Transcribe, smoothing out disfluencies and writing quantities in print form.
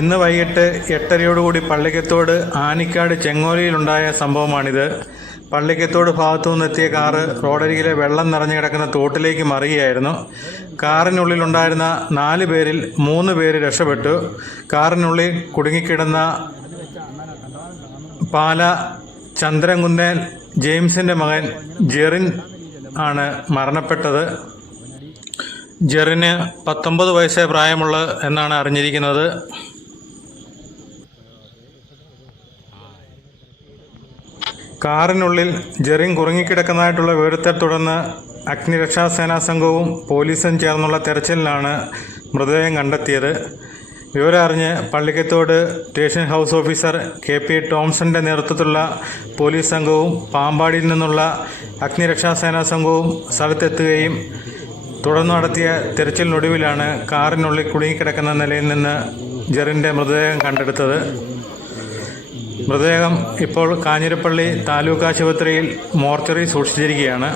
ഇന്ന് വൈകിട്ട് 8:30യോടുകൂടി പള്ളിക്കത്തോട് ആനിക്കാട് ചെങ്ങോലിയിലുണ്ടായ സംഭവമാണിത്. പള്ളിക്കത്തോട് ഭാഗത്തു നിന്നെത്തിയ കാറ് റോഡരികിലെ വെള്ളം നിറഞ്ഞു കിടക്കുന്ന തോട്ടിലേക്ക് മറിയുകയായിരുന്നു. കാറിനുള്ളിലുണ്ടായിരുന്ന 4 പേരിൽ 3 പേര് രക്ഷപ്പെട്ടു. കാറിനുള്ളിൽ കുടുങ്ങിക്കിടന്ന പാല ചന്ദ്രൻകുന്നേൽ ജെയിംസിൻ്റെ മകൻ ജെറിൻ ആണ് മരണപ്പെട്ടത്. ജെറിന് 19 വയസ്സേ പ്രായമുള്ളൂ എന്നാണ് അറിഞ്ഞിരിക്കുന്നത്. കാറിനുള്ളിൽ ജെറിൻ കുടുങ്ങിക്കിടക്കുന്നതായിട്ടുള്ള വിവരത്തെ തുടർന്ന് അഗ്നിരക്ഷാസേനാ സംഘവും പോലീസും ചേർന്നുള്ള തെരച്ചിലിലാണ് മൃതദേഹം കണ്ടെത്തിയത്. വിവരം അറിഞ്ഞ് Pallikkathodu station house officer KP ടോംസന്റെ നേതൃത്വത്തിലുള്ള പോലീസ് സംഘവും പാമ്പാടിയിൽ നിന്നുള്ള അഗ്നിരക്ഷാസേനാ സംഘവും സ്ഥലത്തെത്തുകയും തുടർന്ന് നടത്തിയ തെരച്ചിലിനൊടുവിലാണ് കാറിനുള്ളിൽ കുടുങ്ങിക്കിടക്കുന്ന നിലയിൽ നിന്ന് ജെറിൻ്റെ മൃതദേഹം കണ്ടെടുത്തത്. മൃതദേഹം ഇപ്പോൾ കാഞ്ഞിരപ്പള്ളി താലൂക്ക് ആശുപത്രിയിൽ മോർച്ചറി സൂക്ഷിച്ചിരിക്കുകയാണ്.